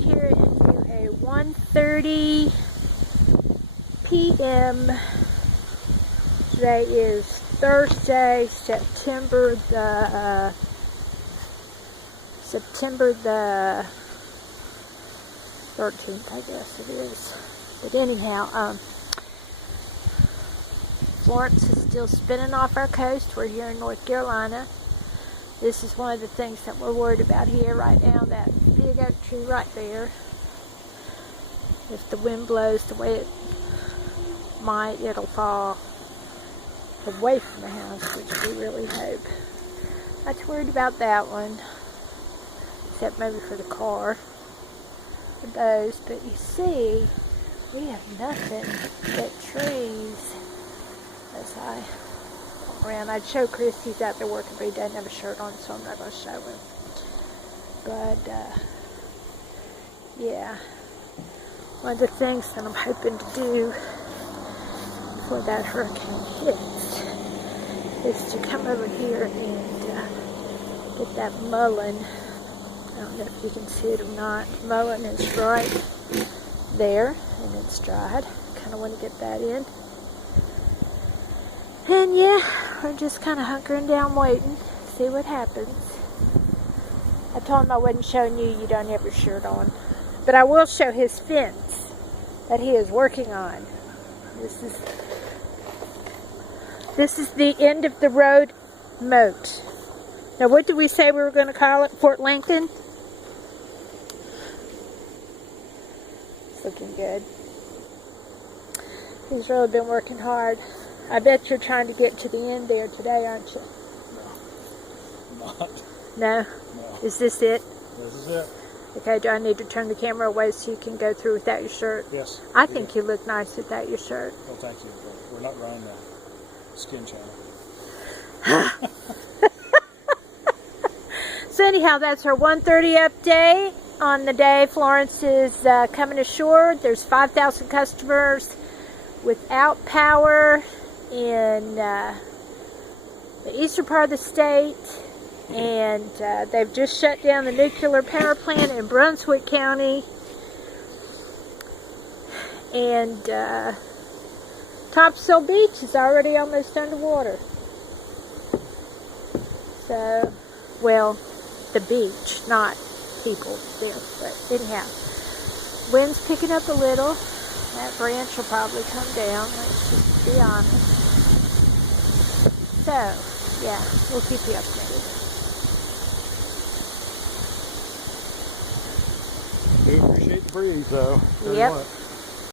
out here into a 1:30 p.m. Today is Thursday, September the 13th, I guess it is. But anyhow, Florence is still spinning off our coast. We're here in North Carolina. This is one of the things that we're worried about here right now, that big oak tree right there. If the wind blows the way it might, it'll fall away from the house, which we really hope. Not too worried about that one, except maybe for the car, for those. But you see, we have nothing but trees. As I walk around, I'd show Chris, he's out there working, but he doesn't have a shirt on, so I'm not going to show him. But yeah, one of the things that I'm hoping to do before that hurricane hits is to come over here and get that mullein. I don't know if you can see it or not. Mullein is right there, and it's dried. Kind of want to get that in. And yeah, we're just kind of hunkering down waiting, see what happens. I told him I wasn't showing you, you don't have your shirt on. But I will show his fence that he is working on. This is the end of the road moat. Now what did we say we were going to call it? Fort Lincoln? It's looking good. He's really been working hard. I bet you're trying to get to the end there today, aren't you? No. Not. No? No. Is this it? This is it. Okay, do I need to turn the camera away so you can go through without your shirt? Yes. I think you look nice without your shirt. Well, thank you. We're not running the skin channel. So anyhow, that's our 1:30 update on the day Florence is coming ashore. There's 5,000 customers without power in the eastern part of the state, and they've just shut down the nuclear power plant in Brunswick County, and Topsail Beach is already almost underwater. So, well, the beach, not people there, but anyhow, wind's picking up a little. That branch will probably come down, let's just be honest. So, yeah, we'll keep you updated. Do appreciate the breeze, though. Tell you Yep. what.